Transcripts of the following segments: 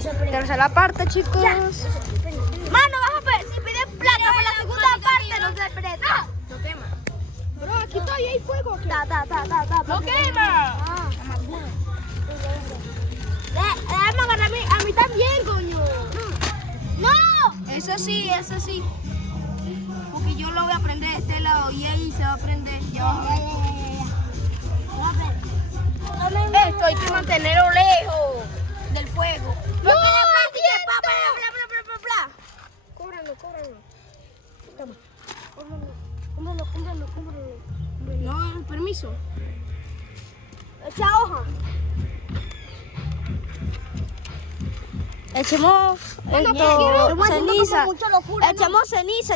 Tercera parte, chicos. Mano, vas a ver, si pides plata por la segunda parte, no se presta. No quema. Bro, aquí estoy, hay fuego. ¡No quema! Déjame agarrar a mí también, coño. ¡No! Eso sí. Porque yo lo voy a prender de este lado y ahí se va a prender. Esto hay que mantenerlo lejos del fuego. ¡No! Cóbralo. Cómpralo. No, permiso. Echa hoja. Echemos quiero ceniza. como mucha locura, ¿no? Echemos ceniza.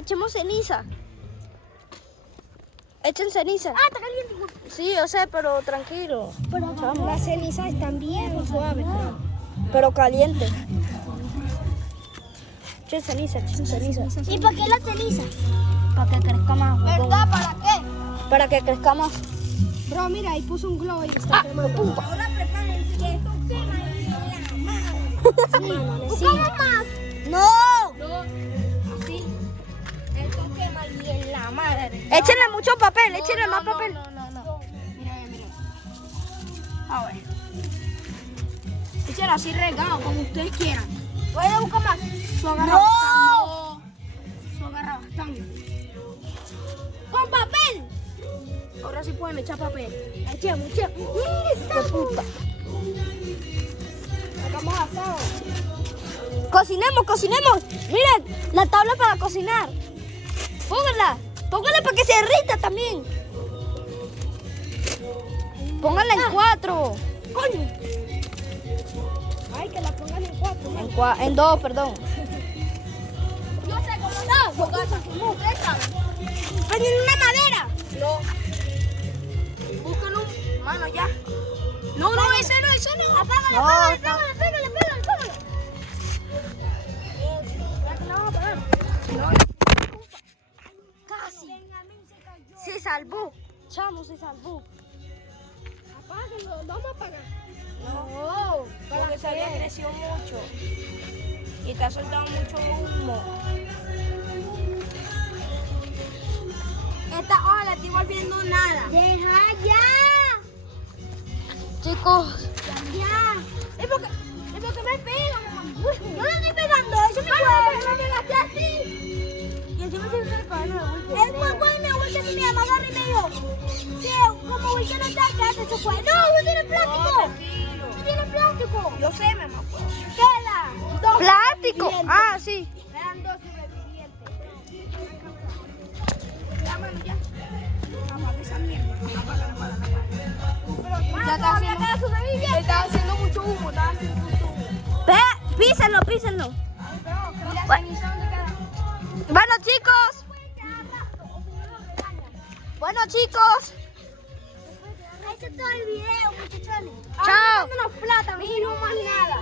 Echen ceniza. Ah, está caliente. Sí, yo sé, pero tranquilo. Las cenizas están bien suaves. Pero caliente. Echen ceniza. ¿Y para qué la ceniza? Para que crezca más. ¿Verdad? ¿Para qué? Para que crezca más. Bro, mira, ahí puso un glow y está quemando. Ahora prepárense que esto quema y la madre. Sí. ¿Cómo más? No. Así. Esto quema y en la madre. Échenle mucho papel, échenle más papel. No. Mira. A ver. Échalo así regado, como ustedes quieran. ¿Puedes buscar más? Eso agarra ¡No! bastante. Eso agarra bastante. ¡Con papel! Ahora sí pueden echar papel. Echemos. ¡Mira esa puta! Sacamos asado. Cocinemos. Miren, la tabla para cocinar. Pónganla para que se derrita también. Pónganla en 4. ¡Coño! Ay, que la pongan en 4. En 2, perdón. Yo sé cómo no. Ustedes saben. ¡Prenden una madera! No. Búscalo. Mano, ya. No, ese no. Apágale. Se salvó. Chamo, se salvó. Apáguenlo, lo vamos a apagar. No. Porque se había crecido mucho. Y está soltando mucho humo. Esta hoja la estoy volviendo nada. ¡Deja ya! Chicos, ¡Ya! Es porque me pegan, mamá. Yo no estoy pegando, eso me puede. Me pegaste así. Y encima se me pegando de vuelta. Es muy bueno, Wilke, si mi mamá agarra y me dijo, sí, como Wilke no está acá, se fue. ¡No, no tiene plástico! ¡No tiene plástico! Yo sé, mamá. ¡Queda! Dos plástico. sobrevivientes. Ah, sí. Quedan 2 sobrevivientes. Ya, mano, ya. Apaga esa mierda. Apaga. Ya está haciendo sobreviviente. Estaba haciendo mucho humo. Písenlo. Mira, ceniza, ¿dónde queda? Bueno, chicos. Este es todo el video, muchachones. Chao. Ahora dándonos plata, no más nada.